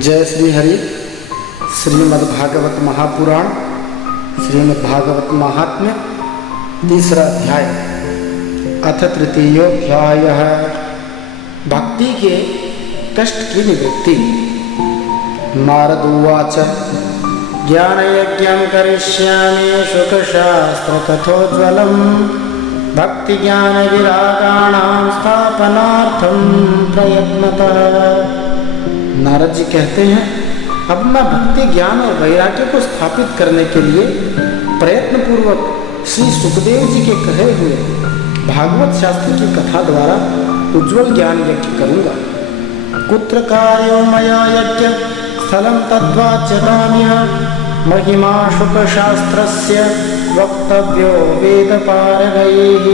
जय श्री हरि। श्रीमद्भागवत महापुराण श्रीमद्भागवत महात्म्य तीसरा अध्याय अथ तृतीयोऽध्यायः भक्ति के कष्ट की निवृत्ति। नारद उवाच ज्ञानयज्ञं करिष्यामि शुकशास्त्रकथोज्ज्वलं भक्तिज्ञानविरागाणां स्थापनार्थं प्रयत्नतः। नारद जी कहते हैं, अब मैं भक्ति ज्ञान और वैराग्य को स्थापित करने के लिए प्रयत्न पूर्वक श्री सुखदेव जी के कहे हुए भागवत शास्त्र की कथा द्वारा उज्ज्वल ज्ञान यज्ञ करूंगा। कुत्र कार्यो मया यज्ञ स्थलं तद्वाच्यतामिह महिमा शुक शास्त्रस्य वक्तव्यो वेद पारगैः।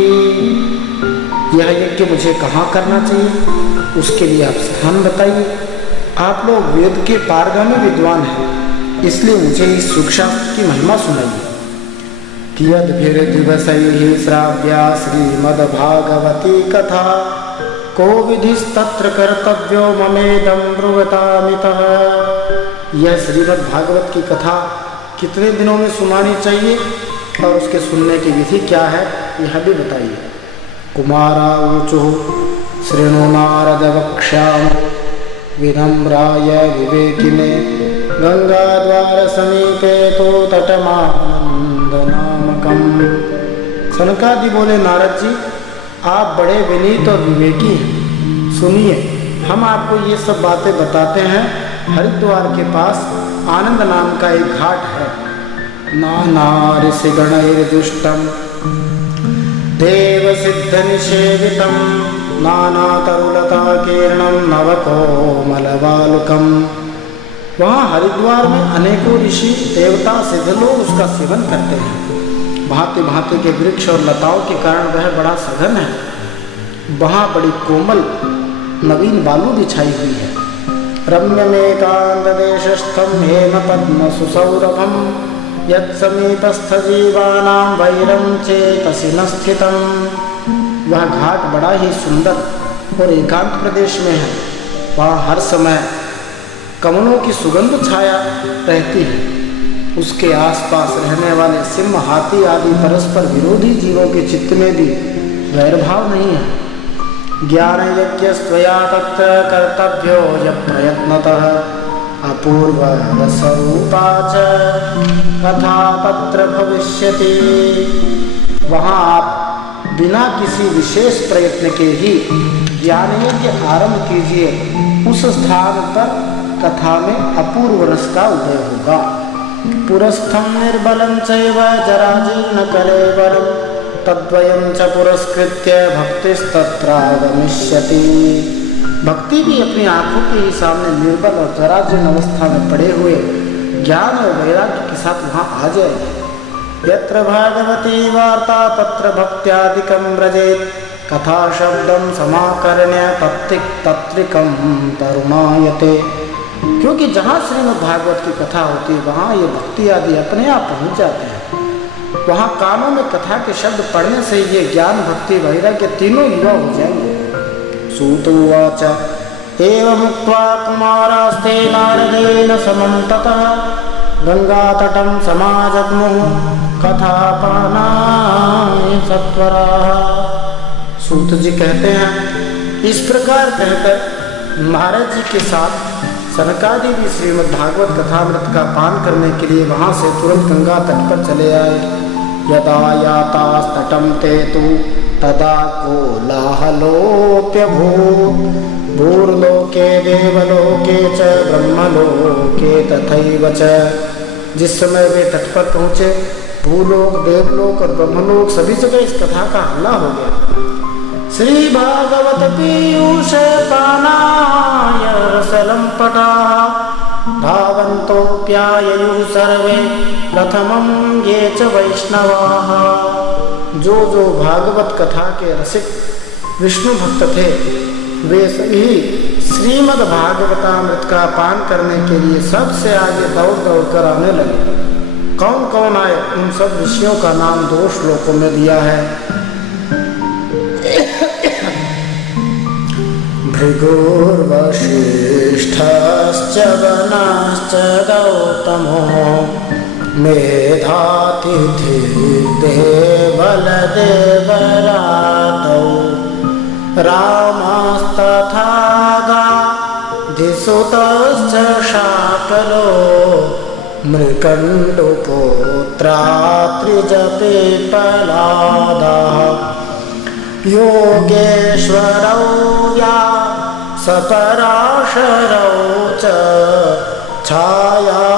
यह यज्ञ मुझे कहाँ करना चाहिए, उसके लिए आप स्थान बताइए। आप लोग वेद के पारगामी विद्वान हैं, इसलिए मुझे इस शुक शास्त्र की महिमा सुनाइए। कियद्भिर्दिवसैः श्राव्या श्रीमद्भागवती कथा को विधिस्तत्र कर्तव्यो ममेदं ब्रुवतामितः। यह श्रीमद्भागवत की कथा कितने दिनों में सुनानी चाहिए और उसके सुनने की विधि क्या है, यह भी बताइए। कुमारावुचुः शृणु नारद वक्ष्यामि विनम्राय विवेकिने गंगाद्वार समीपे तो तटमानंद नामकम। सनकादि बोले, नारद जी आप बड़े विनीत और विवेकी हैं, सुनिए हम आपको ये सब बातें बताते हैं। हरिद्वार के पास आनंद नाम का एक घाट है। नाना ऋषिगणैर्दुष्टं देव सिद्ध निषेवितं नाना तरुलता कीर्णं नवकोमलवालुकम्। वहाँ हरिद्वार में अनेकों ऋषि देवता सिद्ध लोग उसका सेवन करते हैं। भांति भांति के वृक्ष और लताओं के कारण वह बड़ा सघन है। वहाँ बड़ी कोमल नवीन बालू बिछाई हुई है। रम्यमेकांत देशस्थं हेम पद्म सुसौरभं यत्समीपस्थ जीवानां वैरं चेतसि न स्थितम्। वह घाट बड़ा ही सुंदर और एकांत प्रदेश में है। वहाँ हर समय कमलों की सुगंध छाया रहती है। उसके आसपास रहने वाले सिंह, हाथी आदि परस्पर विरोधी जीवों के चित्त में भी वैरभाव नहीं है। ज्ञान यज्ञस्त्वया तत्र कर्तव्यो यः प्रयत्नतः अपूर्व रसरूपा च कथा तत्र भविष्यति। वहाँ आप बिना किसी विशेष प्रयत्न के ही ज्ञान यज्ञ आरंभ कीजिए। उस स्थान पर कथा में अपूर्व रस का उदय होगा। पुरस्थं निर्बलं चैव जराजीर्ण कलेवरं तद्वयं च पुरस्कृत्य भक्तिस्तत्रागमिष्यति। भक्ति भी अपनी आंखों के ही सामने निर्बल और जराजीर्ण अवस्था में पड़े हुए ज्ञान और वैराग्य के साथ वहाँ आ जाएगी। यत्र भागवती वार्ता तत्र भक्त्यादिकं व्रजेत् कथा शब्दं समाकर्ण्य तत्त्विकं तरुणायते। क्योंकि जहाँ श्रीमद् भागवत की कथा होती है वहाँ ये भक्ति आदि अपने आप पहुँच जाते हैं। वहाँ कानों में कथा के शब्द पढ़ने से ये ज्ञान भक्ति वैराग्य तीनों युवा हो जाएंगे। सूत उवाच एवमुक्त्वा कुमारास्ते नारदेन समं ततः गंगातटं समाजग्मुः कथापानाय सत्वराः। सूत जी कहते हैं, इस प्रकार कहकर महाराज जी के साथ सनकादि भी श्रीमद् भागवत कथामृत का पान करने के लिए वहाँ से तुरंत गंगा तट पर चले आए। यदा यातास्तटं ते तु तदा कोलाहलोऽप्यभूत् भूर्लोके देवलोके च ब्रह्मलोके तथैव च। जिस समय वे तट पर पहुँचे भूलोक, देवलोक और ब्रह्मलोक सभी जगह इस कथा का हल्ला हो गया। श्री भागवत पीयूष पानाय रसलं पटाः धावन्तोऽप्याययुः सर्वे प्रथमं ये च वैष्णवाः। जो भागवत कथा के रसिक विष्णु भक्त थे वे सभी श्रीमद् भागवतामृत का पान करने के लिए सबसे आगे दौड़ दौड़ कर आने लगे। कौन कौन आए, उन सब ऋषियों का नाम 2 श्लोकों में दिया है। भृगुर्वसिष्ठश्च वनश्च गौतमो मेधातिथि देवलदेवरातौ रामस्तथा गाधिसुतश्च शाकलो मृकण्डुपुत्रा त्रिजपिपलादाः योगेश्वरौ या सपराशरौ च छायाशुकोजा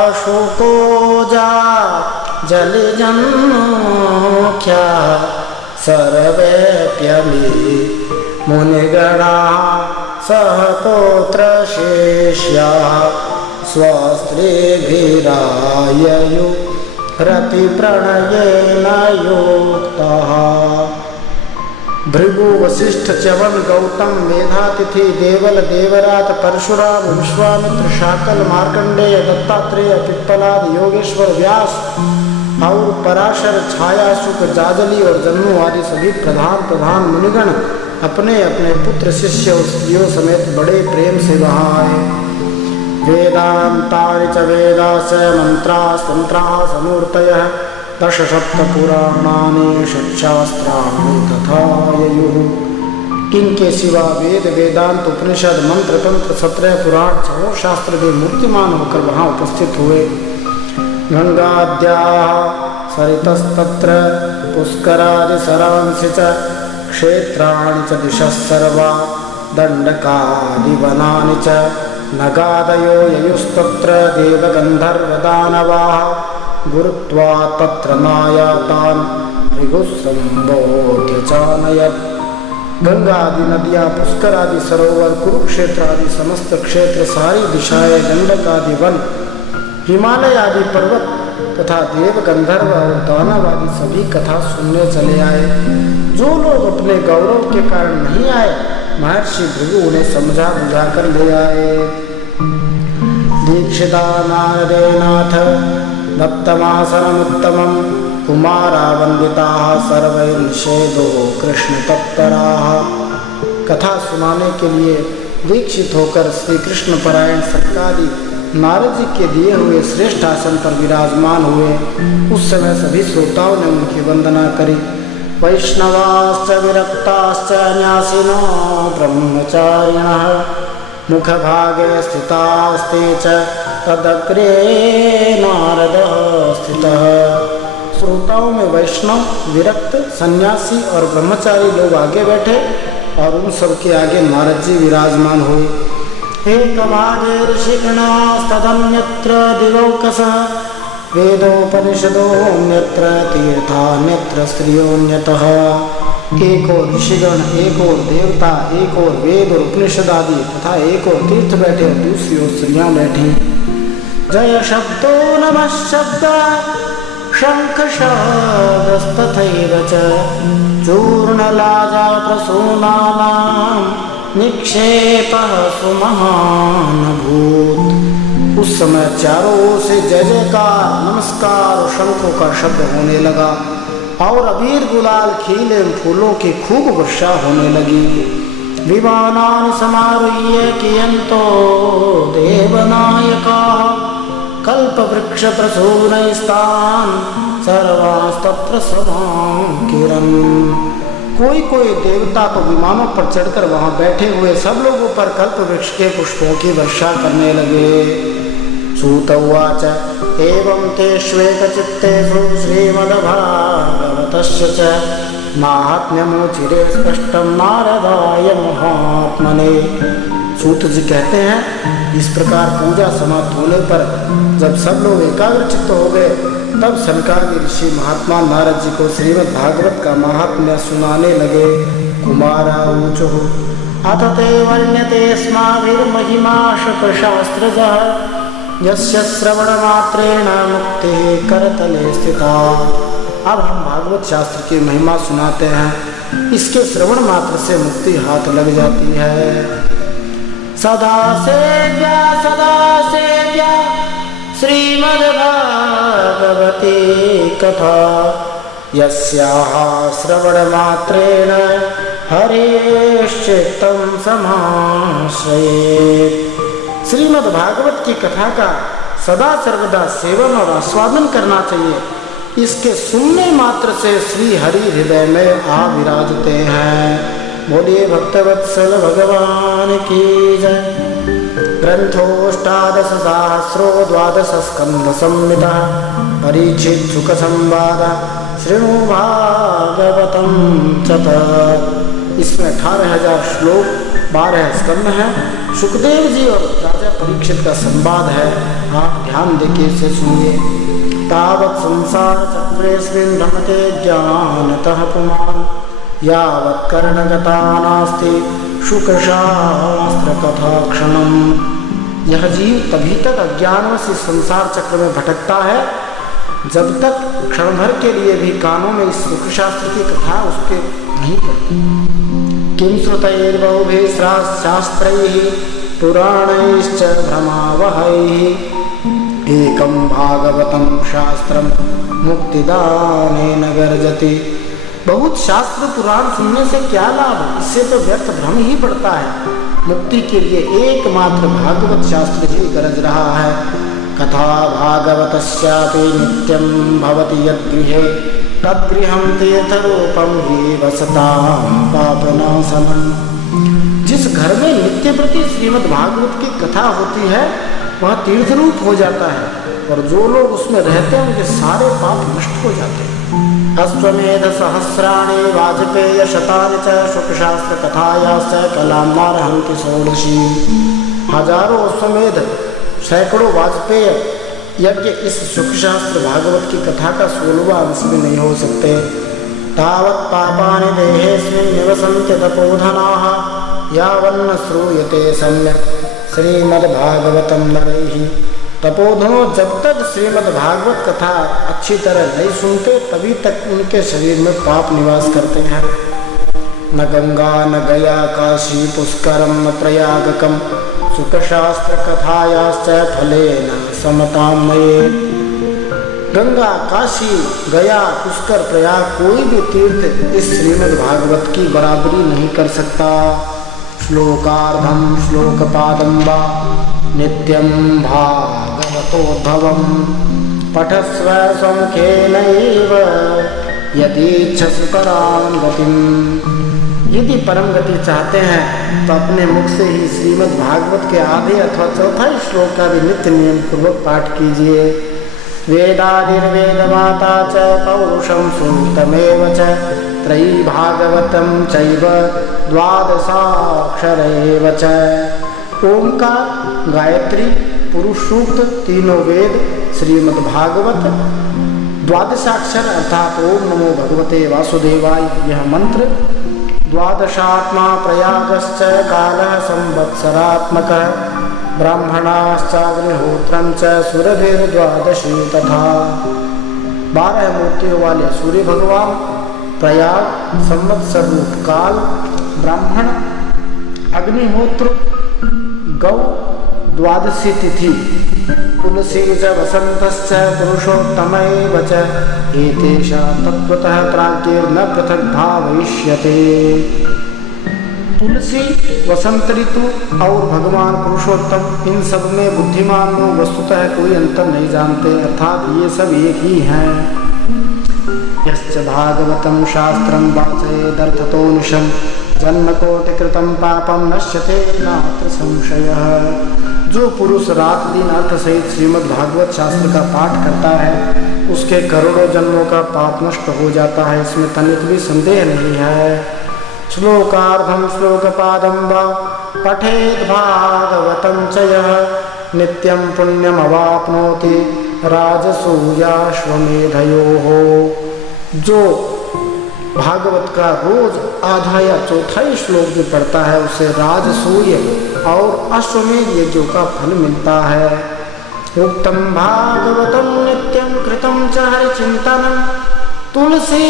जलिजन्मुख्या सर्वेऽप्यमी मुनिगणाः सह पौत्रशिष्याः स्वस्त्रीभिराययुः रतिप्रणयेन युक्ताः। भृगु वशिष्ठ च्यवन गौतम मेधातिथि देवल देवरात परशुराम विश्वामित्र शाकल मार्कंडेय दत्तात्रेय पिप्पलाद योगेश्वर व्यास और पराशर छाया शुक जाजली और जन्मु आदि सभी प्रधान मुनिगण अपने अपने पुत्र शिष्य और स्त्रियों समेत बड़े प्रेम से वहाँ आए। वेदांतानि च वेदाश्च मंत्रास्तंत्राः समूर्तयः दशसप्तपुराणानि षट्शास्त्राणि तथा ययुः। इनके सिवा वेद वेदांत उपनिषद मंत्र तंत्र 17 पुराण 6 शास्त्र भी मूर्तिमान होकर वहाँ उपस्थित हुए। गंगाद्याः सरितस्तत्र पुष्करादिसरांसि च क्षेत्राणि च दिशः सर्वा दण्डकादिवनानि च नगादयो ययुस्तत्र देवगन्धर्वदानवाः गुरुत्वा तत्र नायातान् भृगुसंबोध्य चानयत्। गंगा आदि नदियाँ पुष्कर आदि सरोवर कुरुक्षेत्र आदि समस्त क्षेत्र सारी दिशाएं दंडक आदि वन हिमालय आदि पर्वत तथा देव गंधर्व और दानव आदि सभी कथा सुनने चले आए। जो लोग अपने गौरव के कारण नहीं आए महर्षि भृगु उन्हें समझा बुझा कर ले आए। दीक्षिता नारदेनाथ दत्तमासनमुत्तमं कुमारा वंदिताः सर्वैर्निषेदो कृष्ण तत्पराः। कथा सुनाने के लिए दीक्षित होकर श्री कृष्ण परायण सत्कादि नारद जी के दिए हुए श्रेष्ठ आसन पर विराजमान हुए। उस समय सभी श्रोताओं ने उनकी वंदना करी। वैष्णवाश्च विरक्ताश्च न्यासिनो ब्रह्मचारिणः मुखभागे स्थितास्ते च तदग्रे नारदः स्थितः। श्रोताओं में वैष्णव विरक्त सन्यासी और ब्रह्मचारी लोग आगे बैठे और उन सबके आगे नारद जी विराजमान हुए। एकभागे ऋषिगणास्तदन्यत्र दिवौकसः वेदोपनिषदोऽन्यत्र तीर्थान्यत्र स्त्रियोऽन्यतः। एक और ऋषिगण एक और देवता एक और वेद और उपनिषद आदि तथा एक और तीर्थ बैठे और दूसरी ओर स्त्रियां बैठी। जय शब्दो नमः शब्द शंख शब्दस्तथैव च चूर्णलाजा प्रसूनानां निक्षेपः सुमहान् भूत्। उस समय चारों ओर से जय जयकार नमस्कार और शंखों का शब्द होने लगा और अबीर गुलाल खिले फूलों की खूब वर्षा होने लगी। विमानानि समारुह्य कियन्तो देवनायकाः कल्पवृक्ष प्रसूनैस्तान् सर्वांस्तत्र समाकिरन्। कोई कोई देवता तो विमानों पर चढ़कर वहां बैठे हुए सब लोगों पर कल्पवृक्ष के पुष्पों की वर्षा करने लगे। सूत उवाच एवं तेष्वेकचित्तेषु श्रीमद्भागवतस्य च माहात्म्यमुचिरे स्पष्टं नारदाय महात्मने। सूत जी कहते हैं इस प्रकार पूजा समाप्त होने पर जब सब लोग एकाग्रचित्त हो गए तब सनकादि ऋषि महात्मा नारद जी को श्रीमद् भागवत का महात्म्य सुनाने लगे। कुमारा ऊचुः अथ ते वर्ण्यते स्माभिर्महिमा शकशास्त्रजः यस्य श्रवणमात्रेण मुक्तिः करतले स्थिता। अब हम भागवत शास्त्र की महिमा सुनाते हैं। इसके श्रवण मात्र से मुक्ति हाथ लग जाती है। सदा सेव्या श्रीमद्भागवती कथा यस्याः श्रवणमात्रेण हरेश्च चित्तं समाश्रयेत्। श्रीमद् भागवत की कथा का सदा सर्वदा सेवन और आस्वादन करना चाहिए। इसके सुनने मात्र से श्री हरि हृदय में आ विराजते हैं। बोलिए भक्तवत्सल भगवान की जय। ग्रंथोष्टादश सहस्रो द्वादश स्कंध संहिता परीक्षित सुख संवाद शृणु भागवतम चत। इसमें 18,000 श्लोक 12 स्कंध हैं। सुखदेव जी और राजा परीक्षित का संवाद है। आप ध्यान देके इसे सुनिए। तावत् संसार चक्रेस्मिन् भ्रमते ज्ञानतः पुमान् यावत् कर्णगता नास्ति शुकशास्त्र कथा क्षणम्। यह जीव तभी तक अज्ञानवश इस संसार चक्र में भटकता है जब तक क्षण भर के लिए भी कानों में इस सुखशास्त्र की कथा उसके नहीं पड़ती। किं श्रुतैर्बहुभिः शास्त्रैः पुराणैश्च भ्रमावहैः एकं भागवतं शास्त्रं मुक्तिदानेन गर्जति। बहुत शास्त्र पुराण सुनने से क्या लाभ, इससे तो व्यर्थ भ्रम ही पड़ता है। मुक्ति के लिए एकमात्र भागवत शास्त्र ही गरज रहा है। कथा भागवतस्यापि नित्यं भवति यद्गृहे तद्गृहं तीर्थरूपं हि वसतां पापनाशनम्। जिस घर में नित्य प्रति श्रीमद् भागवत की कथा होती है वह तीर्थरूप हो जाता है और जो लोग उसमें रहते हैं उनके सारे पाप नष्ट हो जाते हैं। अश्वमेध सहस्राणि वाजपेय शतानि च सुखशास्त्र कथायाश्च कलामारहन्ति षोडशी। हजारों अश्वमेध सैकड़ों वाजपेय यज्ञ इस सुखशास्त्र भागवत की कथा का 16वां अंश भी नहीं हो सकते। तावत् पापानि देहेऽस्मिन् निवसन्ति तपोधनाः यावन्न श्रूयते सम्यक् श्रीमद्भागवतं नरैः। तपोधनों जब तक श्रीमद्भागवत कथा अच्छी तरह नहीं सुनते तभी तक उनके शरीर में पाप निवास करते हैं। न गंगा न गया काशी पुष्करम न प्रयागकम सुखशास्त्र कथायाश्च फलेन समतां नयेत्। गंगा काशी गया पुष्कर प्रयाग कोई भी तीर्थ इस श्रीमद् भागवत की बराबरी नहीं कर सकता। श्लोकार्धम श्लोकपादं वा नित्यं भागवतोद्भवं पठस्व संख्येनैव यदीच्छसि परां गतिम्। यदि परम गति चाहते हैं तो अपने मुख से ही श्रीमद् भागवत के आधे अथवा चौथाई श्लोक का भी नित्य नियम पूर्वक पाठ कीजिए। वेदादिर्वेदमाता च पौरुषं सूक्तमेव च त्रयी भागवतं चैव द्वादशाक्षरैव च। ओंकार गायत्री पुरुष सूक्त तीनों वेद श्रीमद् भागवत द्वादशाक्षर अर्थात ओम नमो भगवते वासुदेवाय यह मंत्र। द्वादशात्मा प्रयागश्च कालः संवत्सरात्मकः ब्राह्मणाश्चाग्निहोत्रं च सुरभिर्द्वादशी तथा। 12 मूर्तियों वाले सूर्य भगवान, प्रयाग संवत्सर रूप काल, ब्राह्मण, अग्निहोत्र, गौ, द्वादशी तिथि, तुलसी च वसंतश्च पुरुषोत्तमैव च एतेषां तत्त्वतः प्राज्ञैर्न पृथक् भावयिष्यते। तुलसी, वसंत ऋतु और भगवान पुरुषोत्तम इन सब में बुद्धिमान लोग वस्तुतः कोई अंतर नहीं जानते, अर्थात ये सब एक ही हैं। यश्च भागवतं शास्त्रं वाचयेदर्थतो निशं जन्मकोटिकृतं पापं नश्यते नात्र संशयः। जो पुरुष रात दिन अर्थ सहित श्रीमद् भागवत शास्त्र का पाठ करता है उसके करोड़ों जन्मों का पाप नष्ट हो जाता है, इसमें तनिक भी संदेह नहीं है। श्लोकार्धं श्लोकपादं वा पठेद् भागवतं च यः नित्यं पुण्यमवाप्नोति राजसूयाश्वमेधयोः। जो भागवत का रोज आधा या चौथाई श्लोक भी पढ़ता है उसे राजसूय और अश्वमेध यज्ञों का फल मिलता है। उक्तम भागवतं नित्यं कृतं च हरिचिन्तनं तुलसी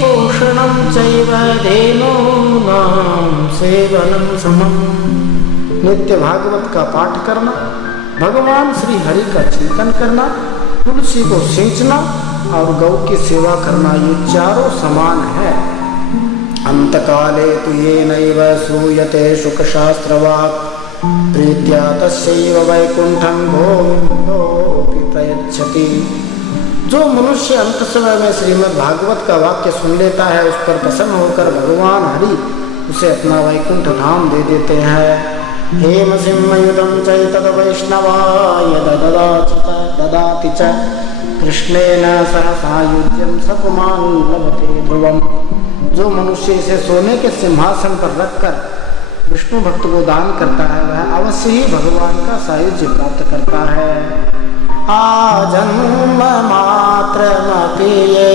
पोषणं चैव धेनूनां सेवनं समम्। नित्य भागवत का पाठ करना, भगवान श्री हरि का चिंतन करना, तुलसी को सींचना और गौ की सेवा करना, ये चारों समान है। अंतकाले तु येनैव श्रूयते शुकशास्त्रवाक् प्रीत्या तस्यैव वैकुंठं गोविन्दोऽपि प्रयच्छति। जो मनुष्य अंत समय में श्रीमद् भागवत का वाक्य सुन लेता है, उस पर प्रसन्न होकर भगवान हरि उसे अपना वैकुंठ धाम दे देते हैं। हेम सिंहयुतं चैतद वैष्णवाय ददाति च कृष्णेन सह सायुज्यं सपुमान् लभते ध्रुवम्। जो मनुष्य इसे सोने के सिंहासन पर रखकर विष्णु भक्त को दान करता है, वह अवश्य ही भगवान का सायुज्य प्राप्त करता है। आजन्म मात्रमपि ये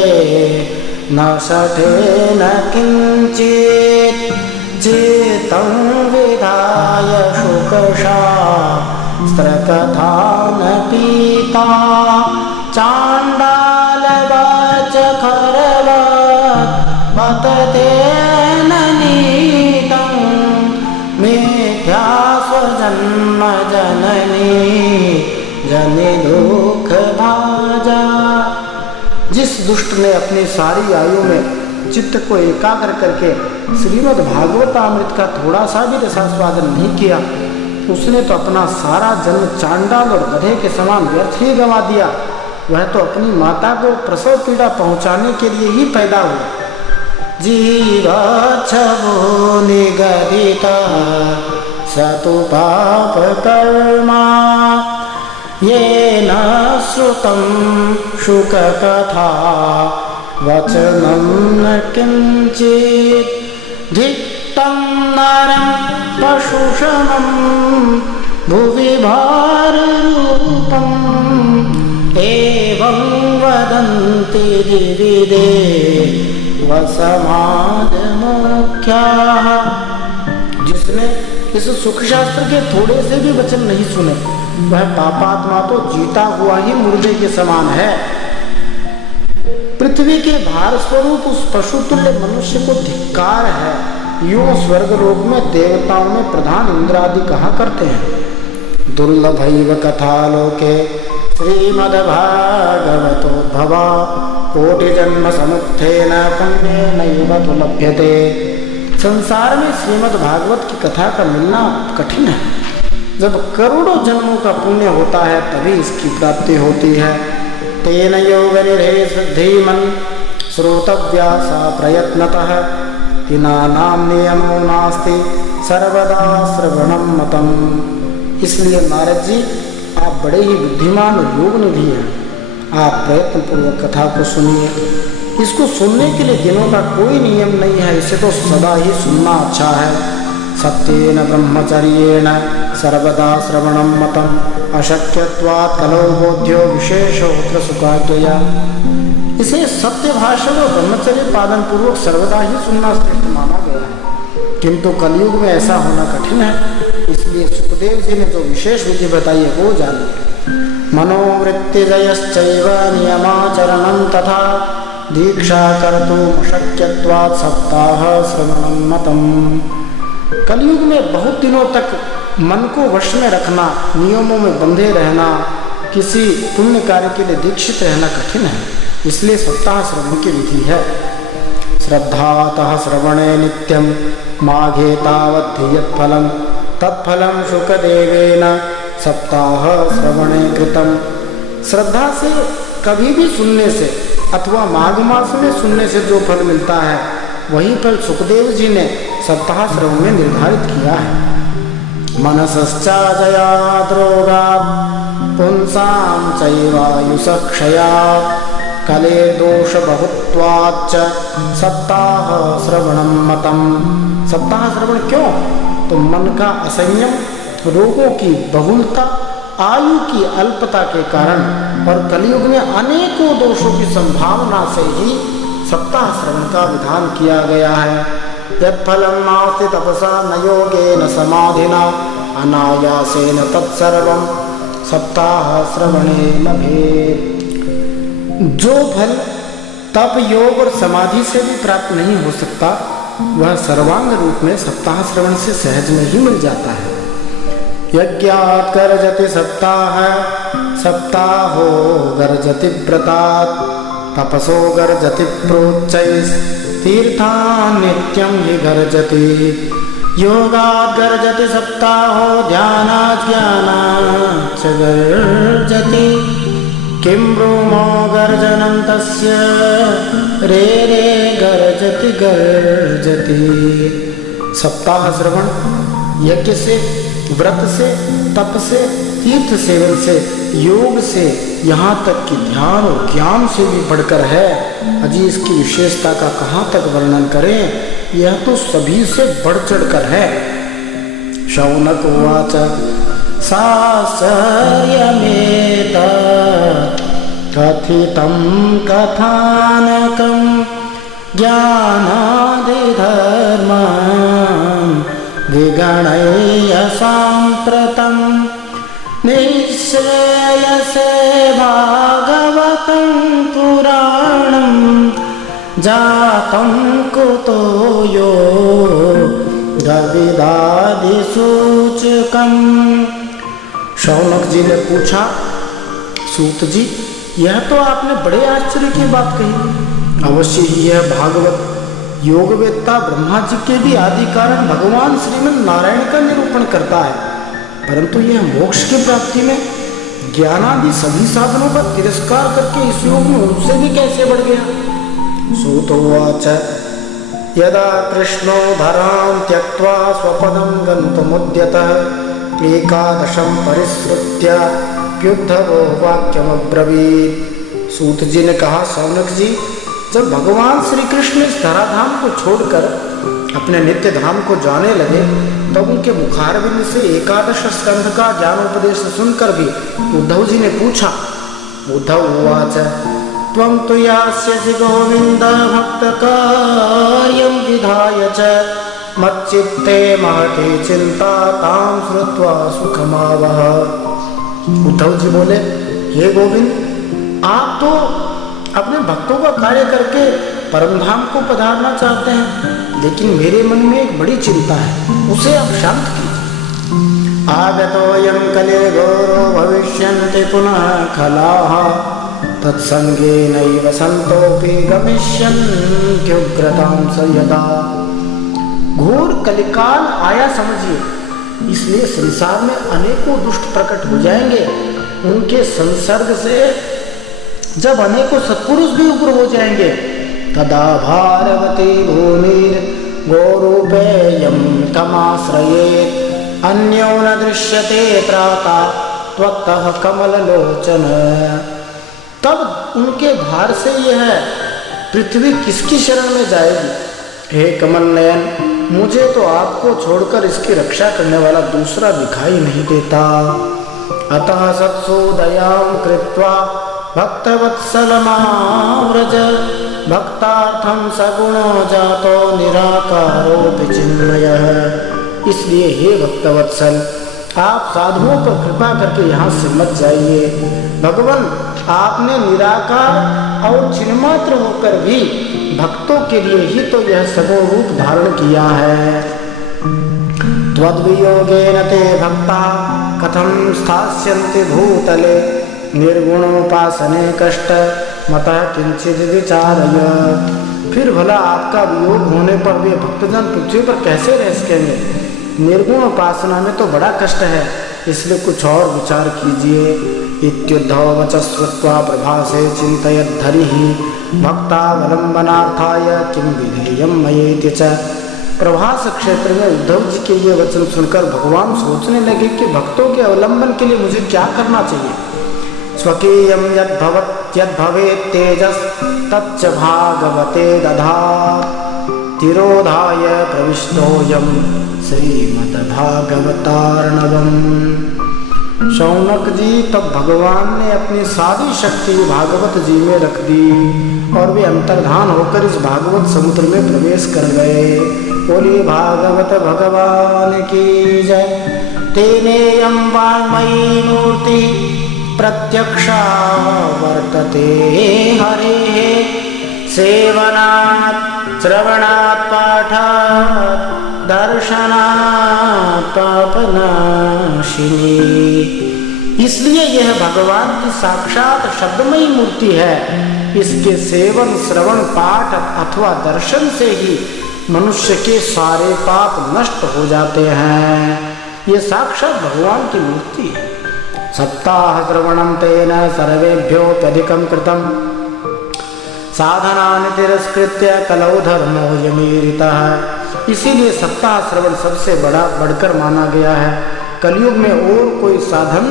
न शठेन किंचित् चेतं विधाय शुकशास्त्रकथान् पीता चाण्डालवच खरवत् पततेन नीतं मिथ्या स्वजन्म जननी जनि दुख भाजा। जिस दुष्ट ने अपनी सारी आयु में चित्त को एकाग्र करके श्रीमद् भागवतामृत का थोड़ा सा भी रसास्वादन नहीं किया, उसने तो अपना सारा जन्म चांडाल और गधे के समान व्यर्थ ही गंवा दिया। वह तो अपनी माता को प्रसव पीड़ा पहुंचाने के लिए ही पैदा हुआ। जीवच्छवो निगदिता सतु पाप कर्मा येन श्रुतं शुक कथा वचनं न किंचित् धिक्तं नरं पशुशनं भुवि भाररूपम् एवं वदन्ति दिविदे वसमादमुख्याः। जिसने इस सुख शास्त्र के थोड़े से भी वचन नहीं सुने, वह पापात्मा तो जीता हुआ ही मुर्दे के समान है। पृथ्वी के भार स्वरूप उस पशुतुल्य मनुष्य को धिक्कार है। यूं स्वर्ग लोक में देवताओं में प्रधान इंद्र आदि कहा करते हैं, दुर्लभैव कथा लोके श्रीमद्भागवतोद्भवा कोटि जन्म समुत्थेन पुण्येनैव तु लभ्यते। संसार में श्रीमद् भागवत की कथा का मिलना कठिन है। जब करोड़ों जन्मों का पुण्य होता है तभी इसकी प्राप्ति होती है। तेन योग निधे धीमन श्रोतव्या सा प्रयत्नतः तिना नाम नियमो नास्ति सर्वदा श्रवणम मतम। इसलिए नारद जी, आप बड़े ही बुद्धिमान योग निधि हैं। आप प्रयत्न पूर्वक कथा को सुनिए। इसको सुनने के लिए दिनों का कोई नियम नहीं है, इसे तो सदा ही सुनना अच्छा है। सत्येन ब्रह्मचर्येण सर्वदा श्रवणं मतम् अशक्यत्वात् कलौ बोध्यो विशेषोऽत्र सुखाज्ञया। इसे सत्य भाषण और ब्रह्मचर्य पालन पूर्वक सर्वदा ही सुनना श्रेष्ठ माना गया है, किंतु कलयुग में ऐसा होना कठिन है। इसलिए सुखदेव जी ने जो विशेष विधि बताई है वो जानिए। मनोवृत्तिजयश्चैव नियमाचरणं तथा दीक्षा कर्तुम् अशक्यत्वात् सप्ताह श्रवणं मतम्। कलयुग में बहुत दिनों तक मन को वश में रखना, नियमों में बंधे रहना, किसी पुण्य कार्य के लिए दीक्षित रहना कठिन है। इसलिए सप्ताह श्रवण की विधि है। श्रद्धातः श्रवणे नित्यं माघे तावद्धि यत्फलं तत्फलं शुकदेवेन सप्ताह श्रवणे कृतम्। श्रद्धा से कभी भी सुनने से अथवा माघ मास में सुनने से जो फल मिलता है, वही फल सुखदेव जी ने सप्ताह श्रवण में निर्धारित किया है। मनसश्चाजयात् रोगात् पुंसां चैवायुषक्षयात् कले दोष बहुत्वाच्च सप्ताह श्रवणं मतम्। सप्ताह श्रवण क्यों? तो मन का असंयम, रोगों की बहुलता, आयु की अल्पता के कारण और कलयुग में अनेकों दोषों की संभावना से ही सप्ताह श्रवण का विधान किया गया है। यत्फलं नास्ति तपसा न योगेन समाधिना अनायासेन तत्सर्वं सप्ताह श्रवणे लभेत्। जो फल तप, योग और समाधि से भी प्राप्त नहीं हो सकता, वह सर्वांग रूप में सप्ताह श्रवण से सहज में ही मिल जाता है। यज्ञात् गर्जति सप्ताह सप्ताहो गर्जति व्रतात् तपसो गर्जति प्रोच्चैस्तीर्थैर्जपैर्जपो तीर्थान् नित्यं हि गर्जति योगात् गर्जति सप्ताहो ध्यानात् ज्ञानात् च गर्जति किं ब्रूमो गर्जनं तस्य रे रे गर्जति गर्जति। सप्ताह श्रवण यज्ञ से, व्रत से, तप से, तीर्थ सेवन से, योग से, यहाँ तक कि ध्यान और ज्ञान से भी बढ़कर है। अजी इसकी विशेषता का कहाँ तक वर्णन करें, यह तो सभी से बढ़ चढ़कर है। शौनक उवाच सासर्यमेत कथितं कथानकं ज्ञानादिधर्मं विगणय्य साम्प्रतं निःश्रेयसे भागवतं पुराणं जातं कुतो यो गविदादिसूचकम्। शौनक जी ने पूछा, सूत जी यह तो आपने बड़े आश्चर्य की बात कही। अवश्य ही यह भागवत योगवेत्ता ब्रह्मा जी के भी आदि कारण भगवान श्रीमद् नारायण का निरूपण करता है, परंतु यह मोक्ष की प्राप्ति में ज्ञानादि सभी साधनों का तिरस्कार करके इस योग में उनसे भी कैसे बढ़ गया। सूतोवाच यदा कृष्णो धरां त्यक्त्वा स्वपदं गन्तुमुद्यतः एकादशं परिसृत्य युद्धवो वाक्यमब्रवीत्। सूत जी ने कहा, शौनक जी जब भगवान श्री कृष्ण इस धराधाम को छोड़कर अपने नित्य धाम को जाने लगे तब उनके मुखारविंद से एकादश स्कंध का ज्ञानोपदेश सुनकर भी उद्धव जी ने पूछा। उद्धव उवाच त्वं तु यास्यसि गोविन्द भक्तकार्यं विधाय च मच्चित्ते महती चिंता तां श्रुत्वा सुखमावह। उद्धव जी बोले, हे गोविंद आप तो अपने भक्तों का कार्य करके परमधाम को पधारना चाहते हैं, लेकिन मेरे मन में एक बड़ी चिंता है, उसे आप शांत कीजिए। आगतोऽयं कलिर्घोरो भविष्यन्ति पुनः खलाः तत्संगेनैव सन्तोऽपि गमिष्यन्त्युग्रतां स यदा। घोर कलिकाल आया समझिए, इसलिए संसार में अनेकों दुष्ट प्रकट हो जाएंगे। उनके संसर्ग से जब अनेकों सत्पुरुष भी उग्र हो जाएंगे, तदा भारवती भूमिर गोरूपेयं तमाश्रयेत् अन्यो न दृश्यते त्राता त्वत्तः कमललोचन। तब उनके भार से यह पृथ्वी किसकी शरण में जाएगी। हे कमल नयन, मुझे तो आपको छोड़कर इसकी रक्षा करने वाला दूसरा दिखाई नहीं देता। अतः सत्सु दयां कृत्वा भक्तवत्सलमाव्रज भक्तार्थं सगुणो जातो निराकारोऽपि चिन्मयः। इसलिए हे भक्तवत्सल आप साधुओं पर कृपा करके यहाँ से मत जाइए। भगवान आपने निराकार और चिन्मात्र होकर भी भक्तों के लिए ही तो यह सगुण रूप धारण किया है। त्वद्वियोगेन ते भक्ता कथं स्थास्यन्ति भूतले निर्गुणोपासने कष्ट मतः किंचित विचारय। फिर भला आपका वियोग होने पर वे भक्तजन पृथ्वी पर कैसे रह सकेंगे। निर्गुण उपासना में तो बड़ा कष्ट है, इसलिए कुछ और विचार कीजिए। इत्युद्धव वचः श्रुत्वा प्रभासे चिन्तयद्धरिः भक्तावलम्बनार्थाय किं विधेयं मयेति च। प्रभास क्षेत्र में उद्धव जी के ये वचन सुनकर भगवान सोचने लगे कि भक्तों के अवलंबन के लिए मुझे क्या करना चाहिए। स्वकीयं यद्भवेत् तेजस् तच्च भागवते दधात् तिरोधाय प्रविष्टोऽयं श्रीमद्भागवतार्णवम्। शौनक जी तब भगवान ने अपनी सारी शक्ति भागवत जी में रख दी और वे अंतर्धान होकर इस भागवत समुद्र में प्रवेश कर गए। बोली भागवत भगवान की जय। तेनेयं वाङ्मयी मूर्ति प्रत्यक्षा वर्तते हरेः सेवनात् श्रवणात् पाठात् दर्शनात् पापनाशिनी। इसलिए यह भगवान की साक्षात शब्दमयी मूर्ति है। इसके सेवन, श्रवण, पाठ अथवा दर्शन से ही मनुष्य के सारे पाप नष्ट हो जाते हैं। ये साक्षात भगवान की मूर्ति है। सप्ताह श्रवणम तेन सर्वेभ्योऽप्यधिकं कृतं साधनानि तिरस्कृत्य कलौ धर्मो यमीरितः। इसीलिए सप्ताह श्रवण सबसे बढ़कर माना गया है। कलयुग में और कोई साधन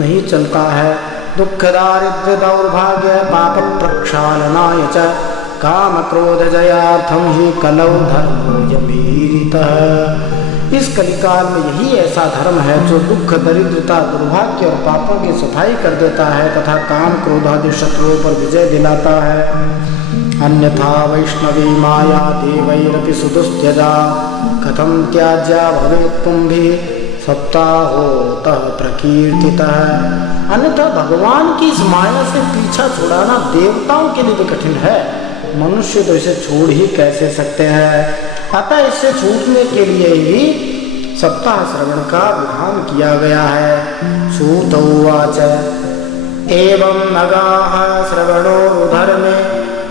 नहीं चलता है। दुख दारिद्र्य दौर्भाग्य पाप प्रक्षालनाय च काम क्रोध जयार्थम ही कलौ धर्मो यमीरितः। इस कलिकाल में यही ऐसा धर्म है जो दुख, दरिद्रता, दुर्भाग्य और पापों की सफाई कर देता है तथा काम क्रोध आदि शत्रुओं पर विजय दिलाता है। अन्यथा वैष्णवी माया देवैरपि सुदुस्त्यजा कथम त्याज्या भवेत् पुंभिः सप्ताहोतः प्रकीर्तितः। अन्यथा भगवान की इस माया से पीछा छुड़ाना देवताओं के लिए भी कठिन है, मनुष्य तो इसे छोड़ ही कैसे सकते हैं। अतः इससे छूटने के लिए ही सप्ताह श्रवण का विधान किया गया है। सूत उवाच एवं नगाः श्रवणोरुधर्मे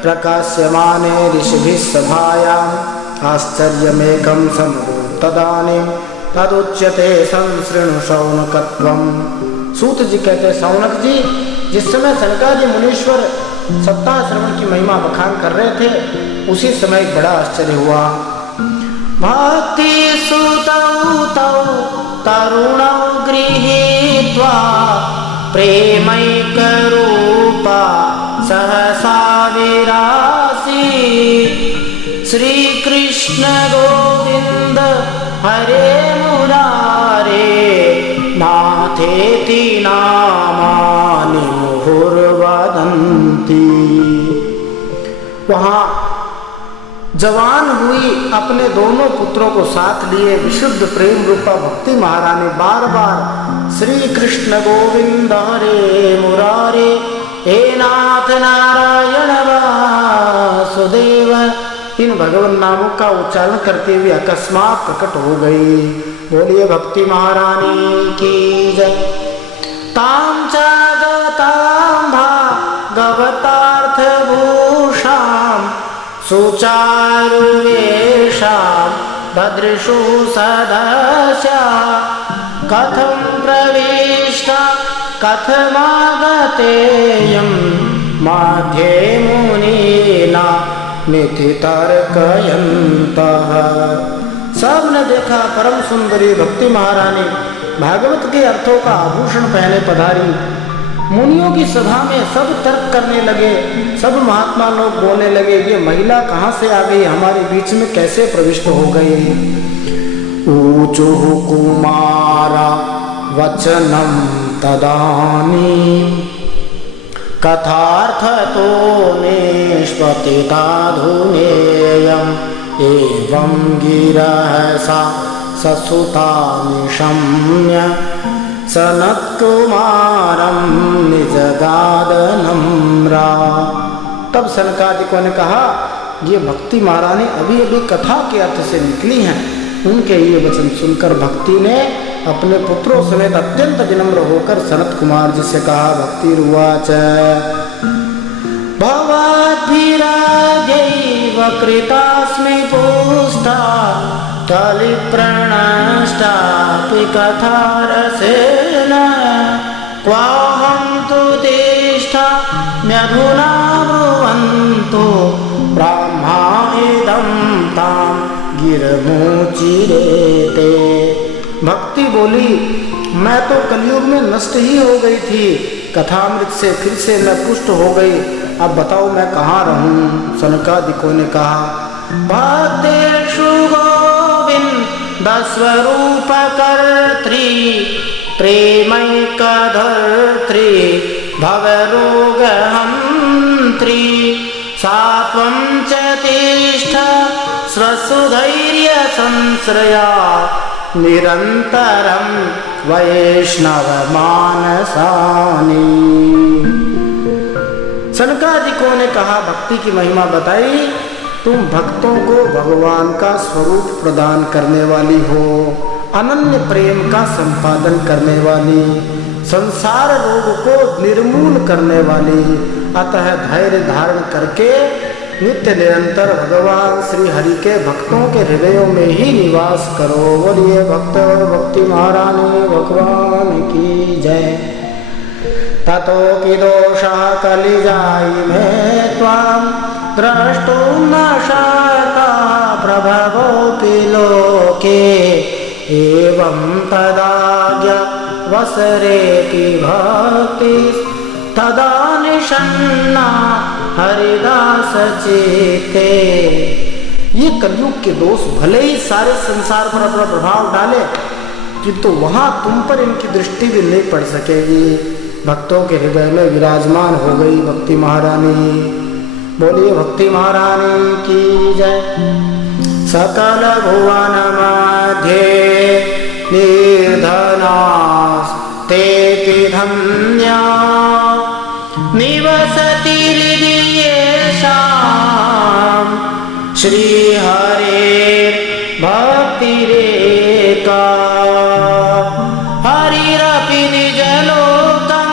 प्रकाश्यमाने ऋषिभिः सभायाम् आश्चर्यमेकं समभूत्तदानीं तदुच्यते संसृणु शौनकत्वम्। सूत जी कहते, शौनक जी, जिस समय सनकादि मुनीश्वर सप्ताह श्रवण की महिमा बखान कर रहे थे, उसी समय एक बड़ा आश्चर्य हुआ। भक्ति सुतौ तौ तरुणौ गृहीत्वा प्रेमैक रूपा सहसा विरासी श्री कृष्ण गोविंद हरे मुरारे नाथेति नामानि मुहुर्वदन्ति। वहाँ जवान हुई अपने दोनों पुत्रों को साथ लिए विशुद्ध प्रेम रूपा भक्ति महारानी बार बार श्री कृष्ण गोविंद हरे मुरारे हे नाथ नारायण वासुदेव, इन भगवान नामों का उच्चारण करते हुए अकस्मात प्रकट हो गई। बोलिए भक्ति महारानी की जय। ताम च गताम भागवतार्थ भूषाम सुचारुवेशां भद्रषु सदस्या कथं प्रविष्टा कथमागतेयं मध्ये मुनीना मिथि तर्कयन्तः। सब ने देखा परम सुंदरी भक्ति महारानी भागवत के अर्थों का आभूषण पहने पधारी। मुनियों की सभा में सब तर्क करने लगे। सब महात्मा लोग बोलने लगे, ये महिला कहाँ से आ गई, हमारे बीच में कैसे प्रविष्ट हो गई। ऊचु कुमारा वचनम तदानी कथार्थ तो निष्पतिताधुनेयम् एवं गिरः सा ससुता निशम्य सनत्कुमारं निजगादनम्रा। तब सनकादिकों ने कहा, ये भक्ति महारानी अभी अभी कथा के अर्थ से निकली हैं। उनके ये वचन सुनकर भक्ति ने अपने पुत्रों समेत अत्यंत विनम्र होकर सनत कुमार जी से कहा। भक्ति रुवाच भवद्भिरागैव कृतास्मि पुष्टा कलिप्रणष्टापि कथारसेन क्वाहं तु तिष्ठाम्यधुना ब्रुवन्तु ब्रह्मा इदं तां गिरमुचिरेते। भक्ति बोली, मैं तो कलयुग में नष्ट ही हो गई थी, कथामृत से फिर से मैं पुष्ट हो गई। अब बताओ मैं कहाँ रहूं। सनकादिकों ने कहा, भक्तेषु गोविंद स्वरूप कर्त्री प्रेमैकधर्त्री भवरोगहन्त्री सात्वं च तिष्ठ स्वसुधैर्य संश्रया निरंतरं वैष्णव मानसानि। सनकादिकों ने कहा, भक्ति की महिमा बताई, तुम भक्तों को भगवान का स्वरूप प्रदान करने वाली हो, अनन्य प्रेम का संपादन करने वाली, संसार रोग को निर्मूल करने वाली। अतः धैर्य धारण करके नित्य निरंतर भगवान श्री हरि के भक्तों के हृदयों में ही निवास करो। बोलिए भक्त भक्ति महारानी भगवान की जय। ततो कि दोषः कलिजायि में त्वां द्रष्टुं न शक्ता प्रभवोऽपि लोके। एवं तदाज्ञा वसरेऽपि भक्ति तदा निषन्ना हरिदास चित्ते। ये कलयुग के दोष भले ही सारे संसार पर अपना प्रभाव डाले, किंतु वहां तुम पर इनकी दृष्टि भी नहीं पड़ सकेगी। भक्तों के हृदय में विराजमान हो गई भक्ति महारानी। बोलिए भक्ति महारानी की जय। सकल भुवन मध्ये निर्धनास्ते धन्या निवसति हृदि येषां श्री हरेर् भक्तिरेका। हरिरपि निजलोकं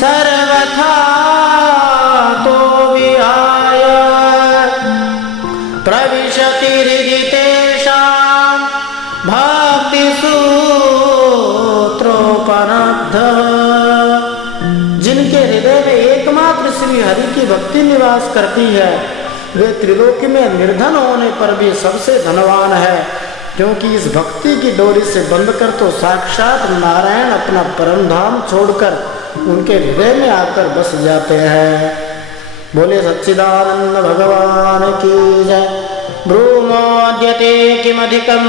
सर्वथा तो विहाय प्रविशति हृदि तेषां भक्तिसूत्रोपनब्धः। जिनके हृदय में एकमात्र श्री हरि की भक्ति निवास करती है, वे त्रिलोकी में निर्धन होने पर भी सबसे धनवान है, क्योंकि इस भक्ति की डोरी से बंधकर तो साक्षात नारायण अपना परम धाम छोड़कर उनके हृदय में आकर बस जाते हैं। बोले सच्चिदानंद भगवान की जय। ब्रूमोद्यते किमधिकं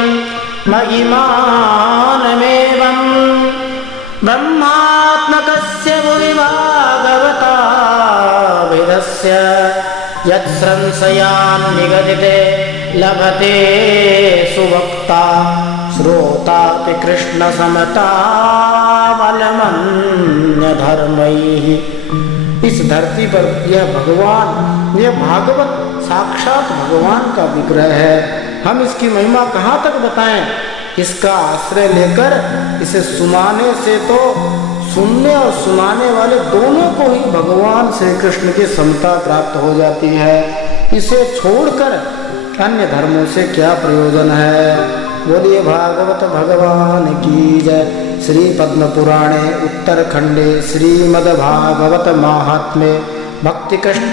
महिमानमेवं ब्रह्मात्मकस्य भुवि भागवता वेदस्य यत्संशयान् निगदिते लभते सुवक्ता श्रोतापि कृष्ण समतावलमन्य धर्मैः। इस धरती पर यह भगवान, यह भागवत साक्षात भगवान का विग्रह है। हम इसकी महिमा कहाँ तक बताएं। इसका आश्रय लेकर इसे सुनाने से तो सुनने और सुनाने वाले दोनों को ही भगवान श्री कृष्ण की समता प्राप्त हो जाती है। इसे छोड़कर अन्य धर्मों से क्या प्रयोजन है। बोलिए भागवत भगवान की जय। श्री पद्म पुराणे उत्तरखंडे श्रीमद्भागवत माहात्म्ये भक्ति कष्ट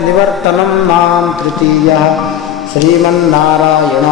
निवर्तनम नाम तृतीयः। श्रीमन्नारायण।